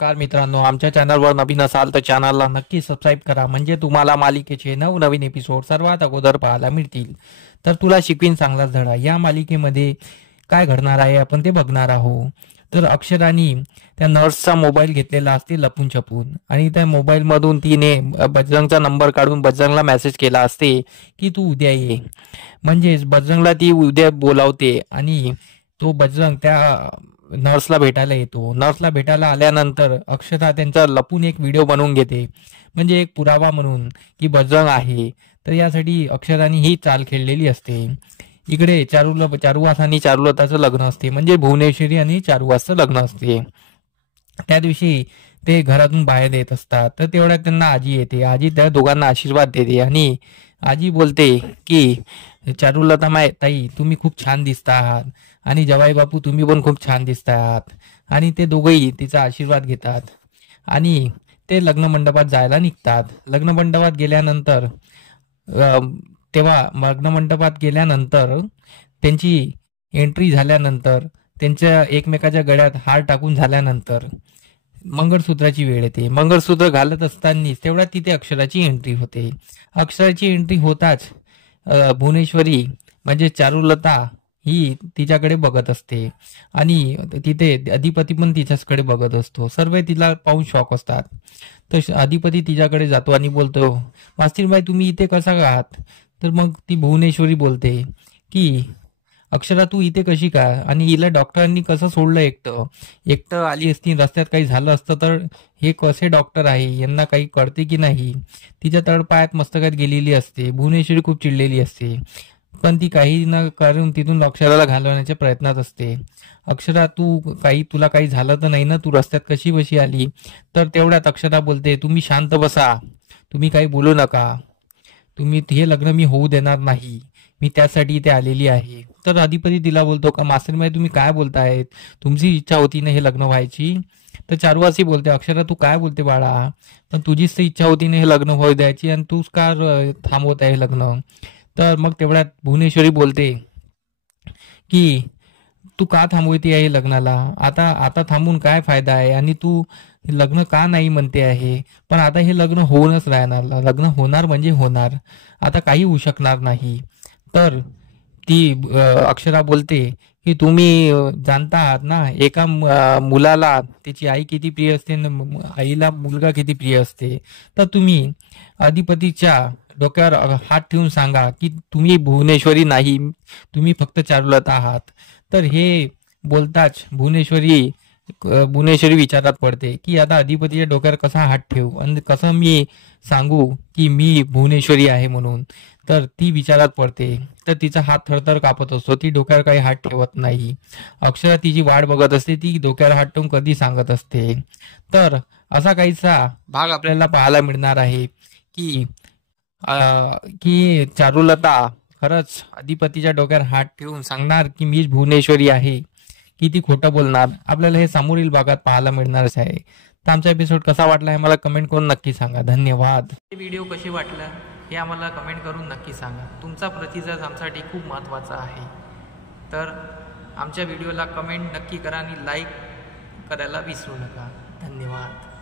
नमस्कार मित्रांनो, आमच्या चॅनलवर नवीन असाल तर चॅनलला नक्की सबस्क्राईब करा, म्हणजे तुम्हाला मालिकेचे नवनवीन एपिसोड सर्वात अगोदर पाहायला मिळतील. तर तुला शिकवीन चांगलाच धडा या मालिकेमध्ये काय घडणार आहे आपण ते बघणार आहोत. तर अक्षरानी त्या नर्सचा मोबाईल घेतलेला असते लपून छपून, आणि त्या मोबाईलमधून तिने बजरंगचा नंबर काढून बजरंगला मेसेज केला असते की तू उद्या ये. म्हणजेच बजरंगला ती उद्या बोलावते आणि तो बजरंग त्या नर्सला भेटायला येतो. नर्सला भेटायला आल्यानंतर अक्षता त्यांचा लपून एक व्हिडिओ बनवून घेते, म्हणजे एक पुरावा म्हणून की बजरंग आहे. तर यासाठी अक्षराने ही चाल खेळलेली असते. इकडे चारुवास आणि चारुलताचं लग्न असते, म्हणजे भुवनेश्वरी आणि चारुवासचं लग्न असते. त्या दिवशी ते घरातून बाहेर येत असतात, तर तेवढ्यात त्यांना आजी येते. आजी त्या दोघांना आशीर्वाद देते आणि आजी बोलते की चारुलता ताई, तुम्ही खूप छान दिसता आहात, आणि जवाई बापू तुम्ही पण खूप छान दिसता आहात. आणि ते दोघंही तिचा आशीर्वाद घेतात आणि ते लग्न मंडपात जायला निघतात. लग्न मंडपात गेल्यानंतर तेव्हा लग्न मंडपात गेल्यानंतर त्यांची एंट्री झाल्यानंतर, त्यांच्या एकमेकाच्या गळ्यात हार टाकून झाल्यानंतर मंगळसूत्राची वेळ येते. मंगळसूत्र घालत असतानाच तेवढ्यात तिथे अक्षराची एंट्री होते. अक्षराची एंट्री होताच भुवनेश्वरी म्हणजे चारुलता ही तिच्याकडे बघत असते, आणि तिथे अधिपती पण तिच्याचकडे बघत असतो. सर्व तिला पाहून शॉक असतात. तर अधिपती तिच्याकडे जातो आणि बोलतो, मास्तीरबाई तुम्ही इथे कसा आहात? तर मग ती भुवनेश्वरी बोलते की अक्षरा तू इथे कशी काय, आणि हिला डॉक्टरांनी कसं सोडलं? एकटं एकटं आली असती, रस्त्यात काही झालं असतं तर हे कसे डॉक्टर आहे, यांना काही कळते की नाही? तिच्या तळपायात मस्तकात गेलेली असते. भुवनेश्वरी खूप चिडलेली असते, पण ती काही न करून तिथून अक्षराला घालवण्याच्या प्रयत्नात असते. अक्षरा तुला काही झालं तर नाही ना? तू रस्त्यात कशी बशी आली? तर तेवढ्यात अक्षरा बोलते, तुम्ही शांत बसा, तुम्ही काही बोलू नका, हे लग्न मी होऊ देणार नाही, मी त्यासाठी इथे आलेली आहे. तर अधिपती तिला बोलतो, का मास्टरबाई तुम्ही काय बोलतायत? तुमची इच्छा होती ना हे लग्न व्हायची? तर चारुवासी बोलते, अक्षरा तू काय बोलते बाळा? पण तुझीच तर इच्छा होती ना हे लग्न होऊ द्यायची, आणि तूच का थांबवत आहे हे लग्न? तर मग तेवढ्यात भुवनेश्वरी बोलते की तू का थांबवते आहे लग्नाला? आता आता थांबून काय फायदा आहे? आणि तू लग्न का नाही म्हणते आहे? पण आता हे लग्न होऊनच राहणार, लग्न होणार म्हणजे होणार, आता काही होऊ शकणार नाही. तर ती अक्षरा बोलते की तुम्ही जाणता आहात ना, एका मुलाला त्याची आई किती प्रिय असते, आईला मुलगा किती प्रिय असते. तर तुम्ही अधिपतीच्या डोक्यावर हात ठेवून सांगा की तुम्ही भुवनेश्वरी नाही, तुम्ही फक्त चारुलता आहात. तर हे बोलताच भुवनेश्वरी विचारात पडते की आता अधिपतीच्या डोक्यावर कसा हात ठेवू, आणि कसं मी सांगू की मी भुवनेश्वरी आहे म्हणून. तर ती विचारात पडते. तर तिचा हात थरथर कापत असतो, ती डोक्यावर काही हात ठेवत नाही. अक्षरा तिची वाट बघत असते, ती डोक्यावर हात ठेवून कधी सांगत असते. तर असा काहीसा भाग आपल्याला पाहायला मिळणार आहे की चारुलता खरंच अधिपतीच्या डोक्यावर हात ठेवून सांगणार की मीच भुवनेश्वरी आहे, की ती खोटं बोलणार, आपल्याला हे समोरील भागात पाहायला मिळणारच आहे. तर आमचा एपिसोड कसा वाटला आहे मला कमेंट करून नक्की सांगा. धन्यवाद. व्हिडिओ कशी वाटला हे आम्हाला कमेंट करून नक्की सांगा. तुमचा प्रतिसाद आमच्यासाठी खूप महत्त्वाचा आहे. तर आमच्या व्हिडिओला कमेंट नक्की करा आणि लाईक करायला विसरू नका. धन्यवाद.